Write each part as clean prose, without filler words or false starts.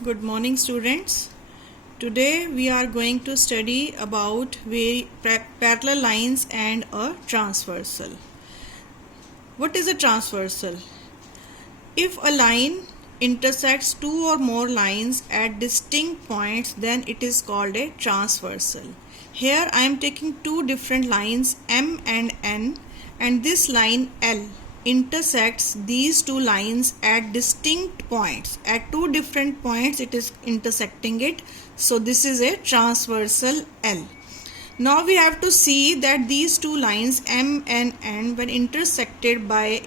Good morning, students. Today we are going to study about parallel lines and a transversal. What is a transversal? If a line intersects two or more lines at distinct points, then it is called a transversal. Here I am taking two different lines M and N, and this line L intersects these two lines at distinct points. At two different points it is intersecting it. So this is a transversal L. Now we have to see that these two lines M and N, when intersected by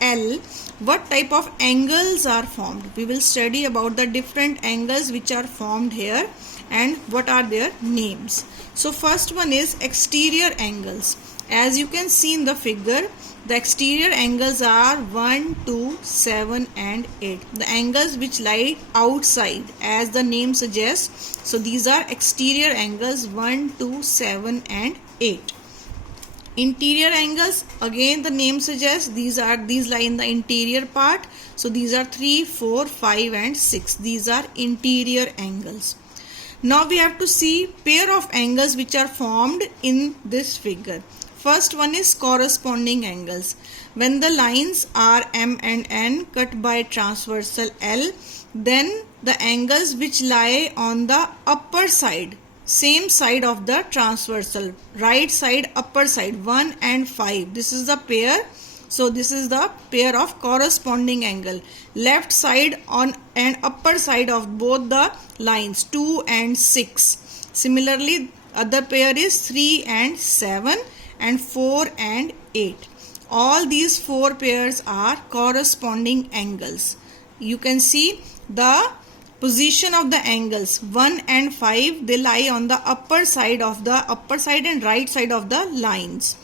L, what type of angles are formed. We will study about the different angles which are formed here and what are their names. So first one is exterior angles. As you can see in the figure, the exterior angles are 1, 2, 7 and 8. The angles which lie outside, as the name suggests. So these are exterior angles 1, 2, 7 and 8. Interior angles, again the name suggests, these lie in the interior part. So these are 3, 4, 5 and 6. These are interior angles. Now we have to see pair of angles which are formed in this figure. First one is corresponding angles. When the lines are M and N cut by transversal L, then the angles which lie on the upper side, same side of the transversal, right side, upper side, 1 and 5. This is the pair. So this is the pair of corresponding angle. Left side on and upper side of both the lines, 2 and 6. Similarly, other pair is 3 and 7 and 4 and 8. All these four pairs are corresponding angles. You can see the position of the angles 1 and 5, they lie on the upper side and right side of the lines.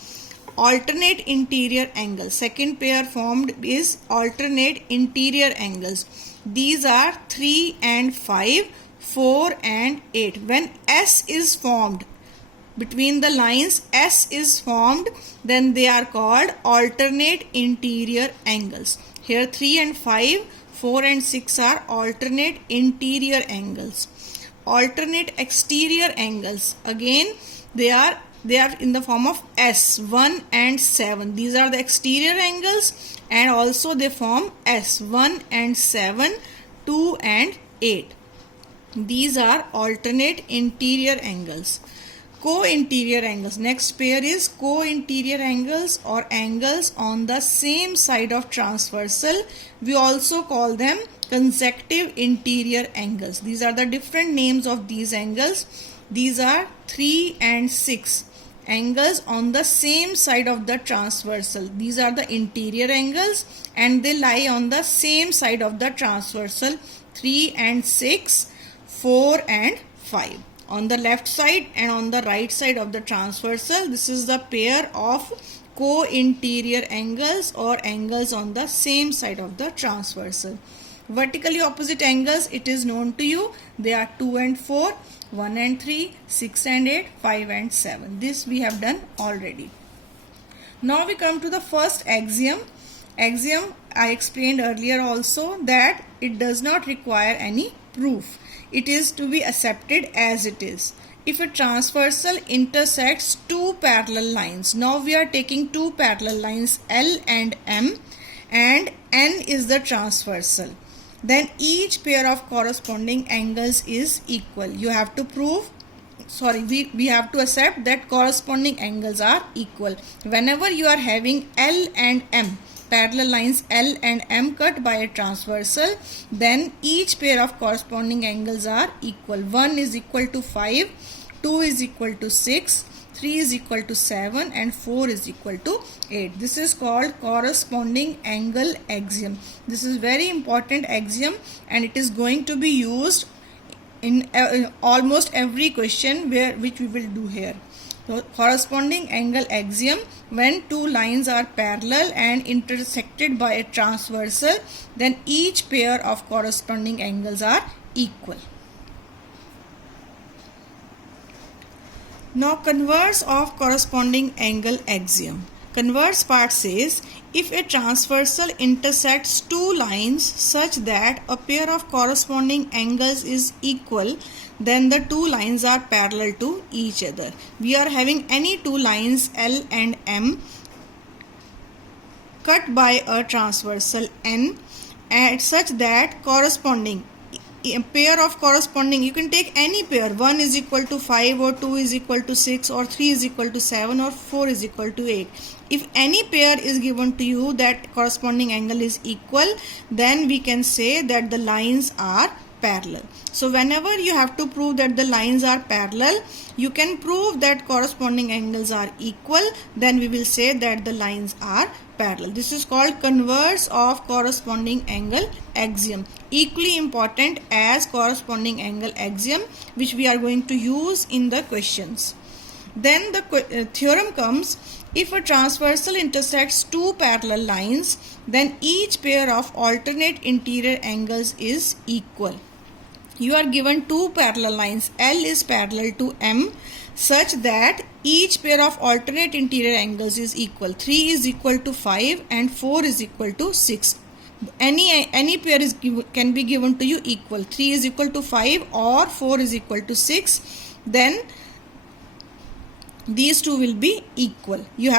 Alternate interior angles. Second pair formed is alternate interior angles. These are 3 and 5, 4 and 8. When S is formed, between the lines S is formed, then they are called alternate interior angles. Here 3 and 5, 4 and 6 are alternate interior angles. Alternate exterior angles, again they are in the form of S, 1 and 7. These are the exterior angles and also they form S, 1 and 7, 2 and 8. These are alternate interior angles. Co-interior angles. Next pair is co-interior angles or angles on the same side of transversal. We also call them consecutive interior angles. These are the different names of these angles. These are 3 and 6. Angles on the same side of the transversal. These are the interior angles and they lie on the same side of the transversal. 3 and 6, 4 and 5. On the left side and on the right side of the transversal, this is the pair of co-interior angles or angles on the same side of the transversal. Vertically opposite angles, it is known to you. They are 2 and 4, 1 and 3, 6 and 8, 5 and 7. This we have done already. Now we come to the first axiom. Axiom I explained earlier also that it does not require any proof. It is to be accepted as it is. If a transversal intersects two parallel lines, now we are taking two parallel lines L and M, and N is the transversal, then each pair of corresponding angles is equal. You have to prove, we have to accept that corresponding angles are equal. Whenever you are having L and M, parallel lines L and M cut by a transversal, then each pair of corresponding angles are equal. 1 is equal to 5, 2 is equal to 6, 3 is equal to 7 and 4 is equal to 8. This is called corresponding angle axiom. This is very important axiom and it is going to be used in almost every question which we will do here. So, corresponding angle axiom: when two lines are parallel and intersected by a transversal, then each pair of corresponding angles are equal. Now converse of corresponding angle axiom. Converse part says, if a transversal intersects two lines such that a pair of corresponding angles is equal, then the two lines are parallel to each other. We are having any two lines L and M cut by a transversal N and such that corresponding a pair of corresponding, you can take any pair, 1 is equal to 5 or 2 is equal to 6 or 3 is equal to 7 or 4 is equal to 8. If any pair is given to you that corresponding angle is equal, then we can say that the lines are parallel. So whenever you have to prove that the lines are parallel, you can prove that corresponding angles are equal, then we will say that the lines are parallel. This is called converse of corresponding angle axiom, equally important as corresponding angle axiom, which we are going to use in the questions. Then the theorem comes, if a transversal intersects two parallel lines, then each pair of alternate interior angles is equal. You are given two parallel lines, L is parallel to M, such that each pair of alternate interior angles is equal. 3 is equal to 5 and 4 is equal to 6. Any pair can be given to you equal. 3 is equal to 5 or 4 is equal to 6. Then these two will be equal. You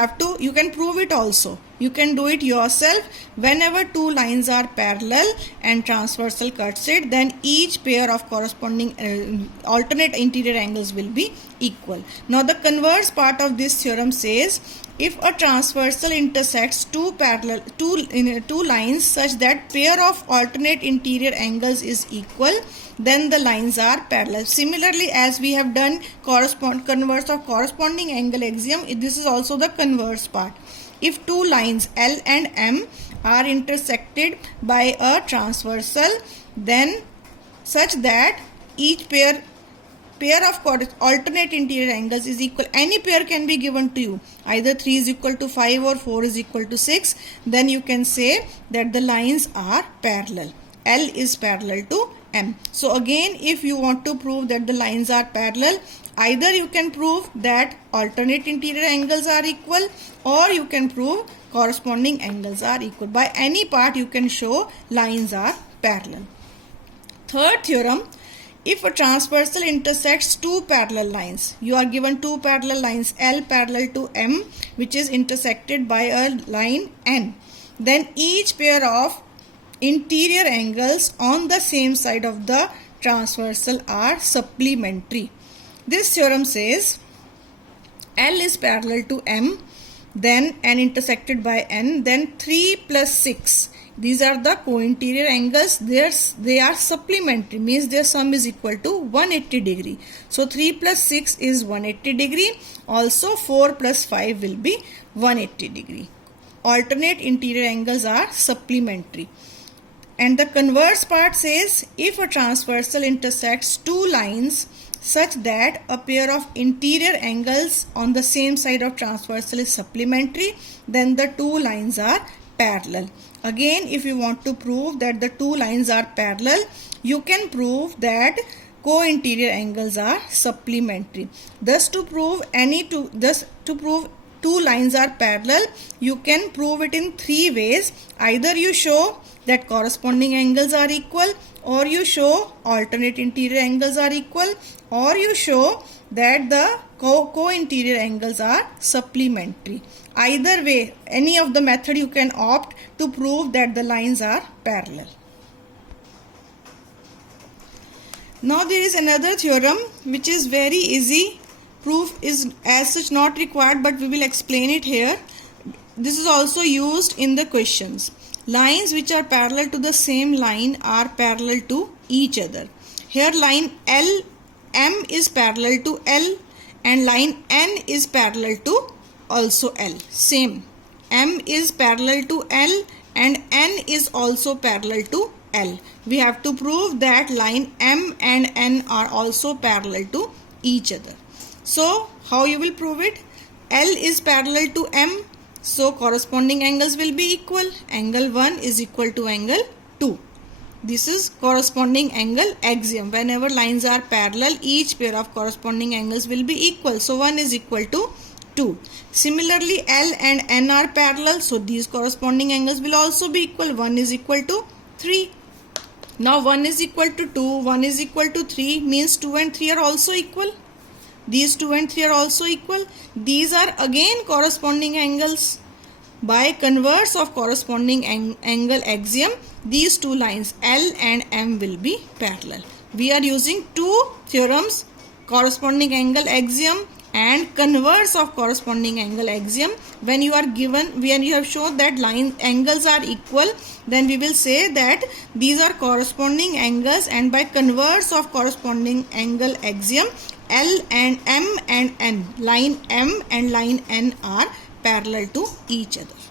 can prove it also. You can do it yourself. Whenever two lines are parallel and transversal cuts it, then each pair of corresponding alternate interior angles will be equal. Now the converse part of this theorem says, if a transversal intersects two lines such that pair of alternate interior angles is equal, then the lines are parallel. Similarly, as we have done converse of corresponding angle axiom, this is also the converse part. If two lines L and M are intersected by a transversal, then such that each pair of alternate interior angles is equal. Any pair can be given to you, either 3 is equal to 5 or 4 is equal to 6. Then you can say that the lines are parallel. L is parallel to M. So again, if you want to prove that the lines are parallel, either you can prove that alternate interior angles are equal, or you can prove corresponding angles are equal. By any part you can show lines are parallel. Third theorem, if a transversal intersects two parallel lines, you are given two parallel lines L parallel to M, which is intersected by a line N, then each pair of interior angles on the same side of the transversal are supplementary. This theorem says, L is parallel to M, then N intersected by N, then 3 plus 6. These are the co-interior angles. They are supplementary, means their sum is equal to 180 degree. So 3 plus 6 is 180 degree. Also 4 plus 5 will be 180 degree. Alternate interior angles are supplementary. And the converse part says, if a transversal intersects two lines such that a pair of interior angles on the same side of transversal is supplementary, then the two lines are parallel. Again, if you want to prove that the two lines are parallel, you can prove that co-interior angles are supplementary. Thus to prove two lines are parallel, you can prove it in three ways. Either you show that corresponding angles are equal, or you show alternate interior angles are equal, or you show that the co-interior angles are supplementary. Either way, any of the method you can opt to prove that the lines are parallel. Now there is another theorem which is very easy. Proof is as such not required, but we will explain it here. This is also used in the questions. Lines which are parallel to the same line are parallel to each other. Here line M is parallel to L and line N is parallel to also L. Same. M is parallel to L and N is also parallel to L. We have to prove that line M and N are also parallel to each other. So how you will prove it? L is parallel to M, so corresponding angles will be equal. Angle 1 is equal to angle 2. This is corresponding angle axiom. Whenever lines are parallel, each pair of corresponding angles will be equal. So 1 is equal to 2. Similarly, L and N are parallel, so these corresponding angles will also be equal. 1 is equal to 3. Now 1 is equal to 2, 1 is equal to 3 means 2 and 3 are also equal. These 2 and 3 are also equal. These are again corresponding angles. By converse of corresponding angle axiom, these two lines L and M will be parallel. We are using two theorems, corresponding angle axiom and converse of corresponding angle axiom. When you have shown that angles are equal, then we will say that these are corresponding angles, and by converse of corresponding angle axiom, L and M and N, line M and line N are parallel to each other.